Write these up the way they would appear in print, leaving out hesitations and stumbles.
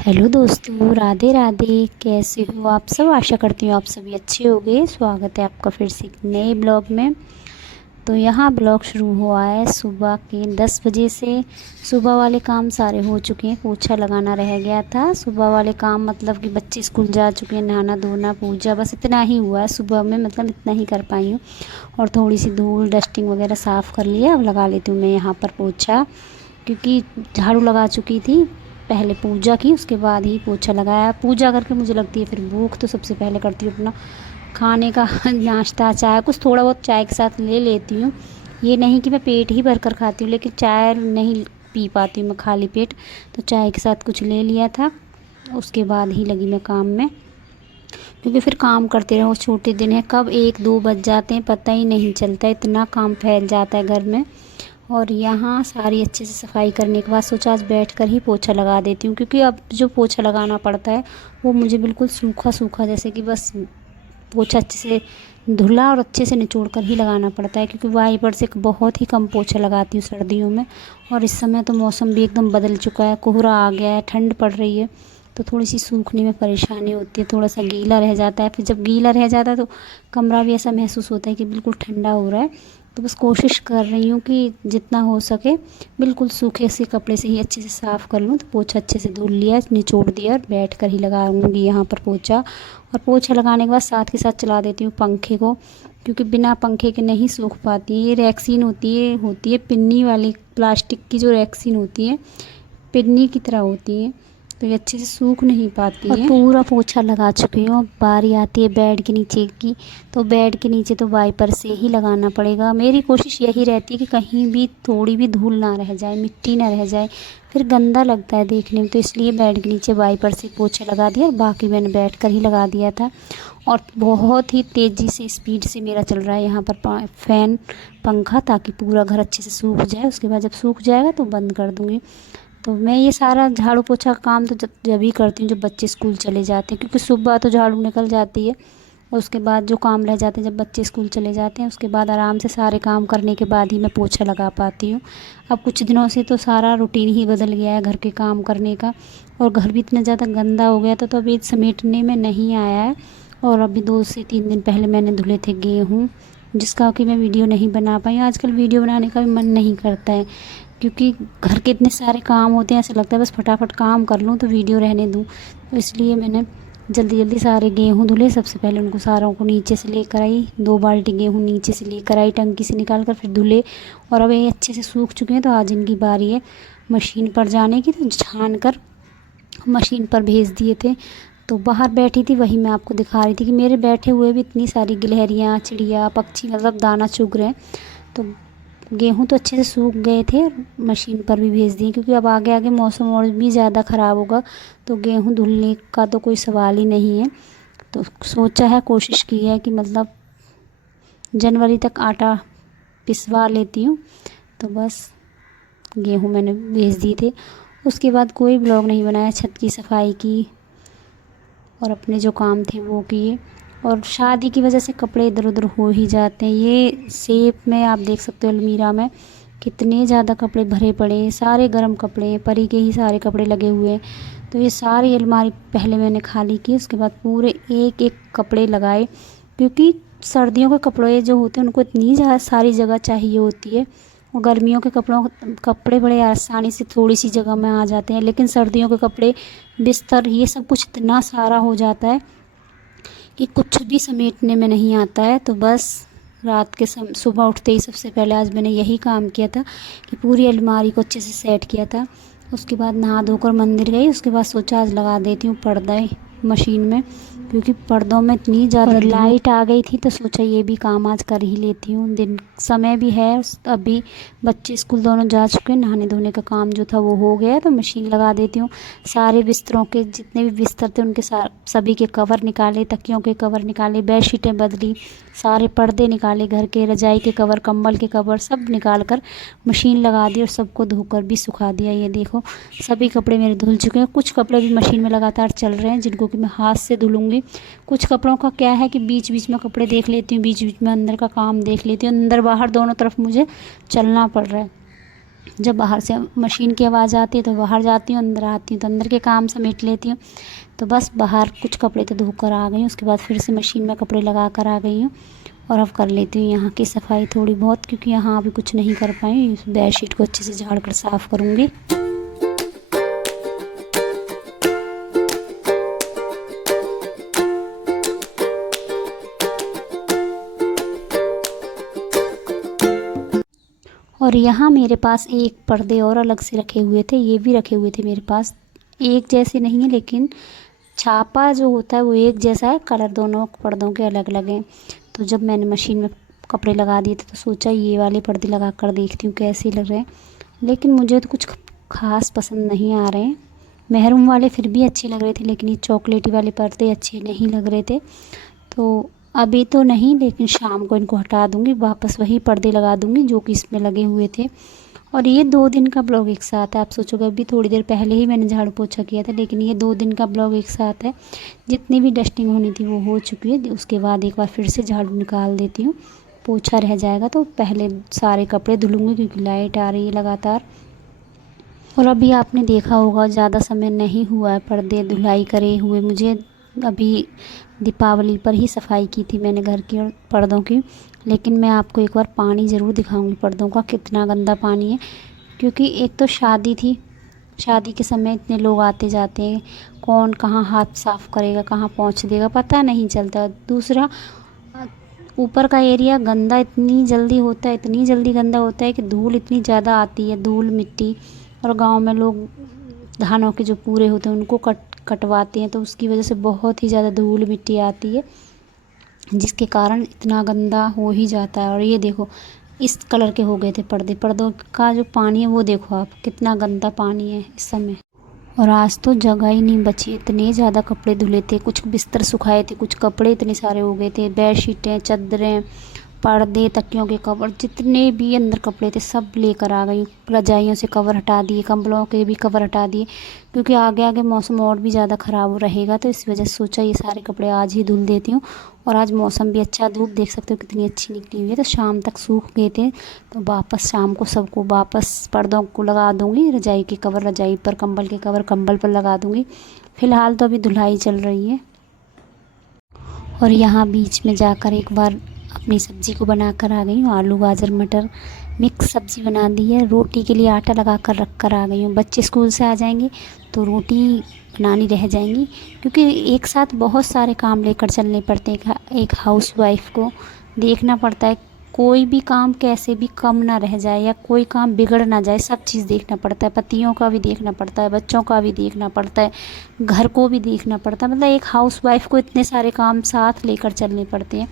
Hello दोस्तों, राधे राधे। कैसे हो आप सब? आशा करती हूँ आप सभी अच्छे होंगे। स्वागत है आपका फिर से एक नए ब्लॉग में। तो यहाँ ब्लॉग शुरू हुआ है सुबह के 10 बजे से। सुबह वाले काम सारे हो चुके हैं, पोछा लगाना रह गया था। सुबह वाले काम मतलब कि बच्चे स्कूल जा चुके हैं, नहाना धोना पूजा, बस इतना ही हुआ है सुबह में, मतलब इतना ही कर पाई हूँ। और थोड़ी सी धूल डस्टिंग वगैरह साफ़ कर लिया। अब लगा लेती हूँ मैं यहाँ पर पोछा, क्योंकि झाड़ू लगा चुकी थी। पहले पूजा की, उसके बाद ही पोछा लगाया। पूजा करके मुझे लगती है फिर भूख, तो सबसे पहले करती हूँ अपना खाने का नाश्ता, चाय कुछ थोड़ा बहुत चाय के साथ ले लेती हूँ। ये नहीं कि मैं पेट ही भर कर खाती हूँ, लेकिन चाय नहीं पी पाती हूँ मैं खाली पेट। तो चाय के साथ कुछ ले लिया था, उसके बाद ही लगी मैं काम में। क्योंकि फिर काम करते रहो, छोटे दिन है, कब 1-2 बज जाते हैं पता ही नहीं चलता, इतना काम फैल जाता है घर में। और यहाँ सारी अच्छे से सफाई करने के बाद सोचा आज बैठ कर ही पोछा लगा देती हूँ, क्योंकि अब जो पोछा लगाना पड़ता है वो मुझे बिल्कुल सूखा सूखा, जैसे कि बस पोछा अच्छे से धुला और अच्छे से निचोड़ कर ही लगाना पड़ता है। क्योंकि वाइपर से बहुत ही कम पोछा लगाती हूँ सर्दियों में। और इस समय तो मौसम भी एकदम बदल चुका है, कोहरा आ गया है, ठंड पड़ रही है, तो थोड़ी सी सूखने में परेशानी होती है, थोड़ा सा गीला रह जाता है। फिर जब गीला रह जाता है तो कमरा भी ऐसा महसूस होता है कि बिल्कुल ठंडा हो रहा है। तो बस कोशिश कर रही हूँ कि जितना हो सके बिल्कुल सूखे से कपड़े से ही अच्छे से साफ़ कर लूँ। तो पोछा अच्छे से धुल लिया, निचोड़ दिया, और बैठ कर ही लगाऊंगी यहाँ पर पोछा। और पोछा लगाने के बाद साथ के साथ चला देती हूँ पंखे को, क्योंकि बिना पंखे के नहीं सूख पाती है। ये रैक्सीन होती है पिन्नी वाली, प्लास्टिक की जो रैक्सीन होती है पिन्नी की तरह होती है, तो ये अच्छे से सूख नहीं पाती है। और पूरा पोछा लगा चुकी हूँ। अब बारी आती है बेड के नीचे की, तो बेड के नीचे तो वाइपर से ही लगाना पड़ेगा। मेरी कोशिश यही रहती है कि कहीं भी थोड़ी भी धूल ना रह जाए, मिट्टी ना रह जाए, फिर गंदा लगता है देखने में। तो इसलिए बेड के नीचे वाइपर से पोछा लगा दिया, और बाकी मैंने बैठ कर ही लगा दिया था। और बहुत ही तेज़ी से स्पीड से मेरा चल रहा है यहाँ पर फ़ैन पंखा, ताकि पूरा घर अच्छे से सूख जाए। उसके बाद जब सूख जाएगा तो बंद कर दूँगी। तो मैं ये सारा झाड़ू पोछा का काम तो जब ही करती हूँ जब बच्चे स्कूल चले जाते हैं, क्योंकि सुबह तो झाड़ू निकल जाती है, और उसके बाद जो काम रह जाते हैं जब बच्चे स्कूल चले जाते हैं, उसके बाद आराम से सारे काम करने के बाद ही मैं पोछा लगा पाती हूँ। अब कुछ दिनों से तो सारा रूटीन ही बदल गया है घर के काम करने का, और घर भी इतना ज़्यादा गंदा हो गया था, तो अभी समेटने में नहीं आया है। और अभी 2 से 3 दिन पहले मैंने धुले थे गेहूँ, जिसका कि मैं वीडियो नहीं बना पाई। आजकल वीडियो बनाने का भी मन नहीं करता है, क्योंकि घर के इतने सारे काम होते हैं, ऐसा लगता है बस फटाफट काम कर लूँ तो वीडियो रहने दूँ। तो इसलिए मैंने जल्दी जल्दी सारे गेहूँ धुले। सबसे पहले उनको सारों को नीचे से लेकर आई, 2 बाल्टी गेहूँ नीचे से लेकर आई, टंकी से निकाल कर फिर धुले। और अब ये अच्छे से सूख चुके हैं, तो आज इनकी बारी है मशीन पर जाने की। तो छान कर मशीन पर भेज दिए थे। तो बाहर बैठी थी, वही मैं आपको दिखा रही थी कि मेरे बैठे हुए भी इतनी सारी गिलहरियाँ, चिड़िया, पक्षी मतलब दाना चुग रहे हैं। तो गेहूँ तो अच्छे से सूख गए थे, मशीन पर भी भेज दिए, क्योंकि अब आगे आगे मौसम और भी ज़्यादा ख़राब होगा, तो गेहूँ धुलने का तो कोई सवाल ही नहीं है। तो सोचा है, कोशिश की है कि मतलब जनवरी तक आटा पिसवा लेती हूँ। तो बस गेहूँ मैंने भेज दिए थे। उसके बाद कोई ब्लॉग नहीं बनाया, छत की सफाई की और अपने जो काम थे वो किए। और शादी की वजह से कपड़े इधर उधर हो ही जाते हैं। ये सेप में आप देख सकते हो अलमीरा में कितने ज़्यादा कपड़े भरे पड़े हैं, सारे गर्म कपड़े हैं, परी के ही सारे कपड़े लगे हुए हैं। तो ये सारी अलमारी पहले मैंने खाली की, उसके बाद पूरे एक एक कपड़े लगाए, क्योंकि सर्दियों के कपड़े जो होते हैं उनको इतनी ज़्यादा सारी जगह चाहिए होती है। और गर्मियों के कपड़े बड़े आसानी से थोड़ी सी जगह में आ जाते हैं, लेकिन सर्दियों के कपड़े, बिस्तर, ये सब कुछ इतना सारा हो जाता है कि कुछ भी समेटने में नहीं आता है। तो बस रात के सुबह उठते ही सबसे पहले आज मैंने यही काम किया था कि पूरी अलमारी को अच्छे से सेट किया था। उसके बाद नहा धोकर मंदिर गई। उसके बाद सोचा आज लगा देती हूँ पर्दे मशीन में, क्योंकि पर्दों में इतनी ज़्यादा लाइट आ गई थी, तो सोचा ये भी काम आज कर ही लेती हूँ। दिन समय भी है, अभी बच्चे स्कूल दोनों जा चुके हैं, नहाने धोने का काम जो था वो हो गया, तो मशीन लगा देती हूँ। सारे बिस्तरों के जितने भी बिस्तर थे उनके सभी के कवर निकाले, तकियों के कवर निकाले, बेडशीटें बदली, सारे पर्दे निकाले, घर के रजाई के कवर, कंबल के कवर सब निकाल कर मशीन लगा दी, और सबको धोकर भी सुखा दिया। ये देखो सभी कपड़े मेरे धुल चुके हैं। कुछ कपड़े भी मशीन में लगातार चल रहे हैं, जिनको कि मैं हाथ से धुलूँगी। कुछ कपड़ों का क्या है कि बीच बीच में कपड़े देख लेती हूँ, बीच बीच में अंदर का काम देख लेती हूँ, अंदर बाहर दोनों तरफ मुझे चलना पड़ रहा है। जब बाहर से मशीन की आवाज़ आती है तो बाहर जाती हूँ, अंदर आती हूँ तो अंदर के काम समेट लेती हूँ। तो बस बाहर कुछ कपड़े तो धोकर आ गई हूँ, उसके बाद फिर से मशीन में कपड़े लगा कर आ गई हूँ और अब कर लेती हूँ यहाँ की सफाई थोड़ी बहुत, क्योंकि यहाँ अभी कुछ नहीं कर पाई। बेडशीट को अच्छे से झाड़ कर साफ़ करूँगी। और यहाँ मेरे पास एक पर्दे और अलग से रखे हुए थे, ये भी रखे हुए थे मेरे पास। एक जैसे नहीं है, लेकिन छापा जो होता है वो एक जैसा है, कलर दोनों पर्दों के अलग अलग हैं। तो जब मैंने मशीन में कपड़े लगा दिए थे तो सोचा ये वाले पर्दे लगा कर देखती हूँ कैसे लग रहे हैं, लेकिन मुझे तो कुछ ख़ास पसंद नहीं आ रहे हैं। महरून वाले फिर भी अच्छे लग रहे थे, लेकिन ये चॉकलेटी वाले पर्दे अच्छे नहीं लग रहे थे। तो अभी तो नहीं, लेकिन शाम को इनको हटा दूँगी, वापस वही पर्दे लगा दूँगी जो कि इसमें लगे हुए थे। और ये 2 दिन का ब्लॉग एक साथ है। आप सोचोगे अभी थोड़ी देर पहले ही मैंने झाड़ू पोछा किया था, लेकिन ये 2 दिन का ब्लॉग एक साथ है। जितनी भी डस्टिंग होनी थी वो हो चुकी है, उसके बाद एक बार फिर से झाड़ू निकाल देती हूँ। पोछा रह जाएगा तो पहले सारे कपड़े धुलूँगी, क्योंकि लाइट आ रही है लगातार। और अभी आपने देखा होगा ज़्यादा समय नहीं हुआ है पर्दे धुलाई करे हुए मुझे। अभी दीपावली पर ही सफाई की थी मैंने घर की और पर्दों की। लेकिन मैं आपको एक बार पानी ज़रूर दिखाऊंगी पर्दों का, कितना गंदा पानी है। क्योंकि एक तो शादी थी, शादी के समय इतने लोग आते जाते हैं, कौन कहाँ हाथ साफ़ करेगा, कहाँ पहुँच देगा, पता नहीं चलता। दूसरा, ऊपर का एरिया गंदा इतनी जल्दी होता है, इतनी जल्दी गंदा होता है कि धूल इतनी ज़्यादा आती है, धूल मिट्टी। और गांव में लोग धानों के जो पूरे होते हैं उनको कटवाते हैं, तो उसकी वजह से बहुत ही ज़्यादा धूल मिट्टी आती है, जिसके कारण इतना गंदा हो ही जाता है। और ये देखो इस कलर के हो गए थे पर्दे, पर्दों का जो पानी है वो देखो आप, कितना गंदा पानी है इस समय। और आज तो जगह ही नहीं बची, इतने ज़्यादा कपड़े धुले थे, कुछ बिस्तर सुखाए थे, कुछ कपड़े इतने सारे हो गए थे, बेडशीटें, चादरें, पर्दे, तकियों के कवर, जितने भी अंदर कपड़े थे सब लेकर आ गई। रजाइयों से कवर हटा दिए, कंबलों के भी कवर हटा दिए, क्योंकि आगे आगे मौसम और भी ज़्यादा ख़राब रहेगा, तो इस वजह से सोचा ये सारे कपड़े आज ही धुल देती हूँ। और आज मौसम भी अच्छा, धूप देख सकते हो कितनी अच्छी निकली हुई है, तो शाम तक सूख गए थे। तो वापस शाम को सबको वापस पर्दों को लगा दूँगी, रजाई के कवर रजाई पर, कंबल के कवर कंबल पर लगा दूँगी। फ़िलहाल तो अभी धुलाई चल रही है। और यहाँ बीच में जाकर एक बार अपनी सब्ज़ी को बना कर आ गई हूँ। आलू गाजर मटर मिक्स सब्ज़ी बना दी है। रोटी के लिए आटा लगा कर रख कर आ गई हूँ। बच्चे स्कूल से आ जाएंगे तो रोटी बनानी रह जाएंगी, क्योंकि एक साथ बहुत सारे काम लेकर चलने पड़ते हैं। एक हाउसवाइफ को देखना पड़ता है, कोई भी काम कैसे भी कम ना रह जाए या कोई काम बिगड़ ना जाए, सब चीज़ देखना पड़ता है। पतियों का भी देखना पड़ता है, बच्चों का भी देखना पड़ता है, घर को भी देखना पड़ता है। मतलब एक हाउसवाइफ को इतने सारे काम साथ लेकर चलने पड़ते हैं।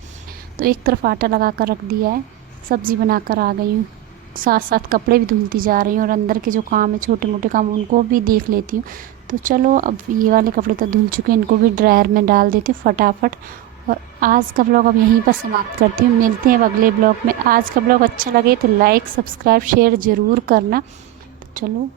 तो एक तरफ आटा लगा कर रख दिया है, सब्ज़ी बना कर आ गई हूँ, साथ साथ कपड़े भी धुलती जा रही हूँ, और अंदर के जो काम है छोटे मोटे काम उनको भी देख लेती हूँ। तो चलो अब ये वाले कपड़े तो धुल चुके हैं, इनको भी ड्रायर में डाल देती हूँ फटाफट। और आज का ब्लॉग अब यहीं पर समाप्त करती हूँ, मिलते हैं अब अगले ब्लॉग में। आज का ब्लॉग अच्छा लगे तो लाइक सब्सक्राइब शेयर ज़रूर करना। तो चलो।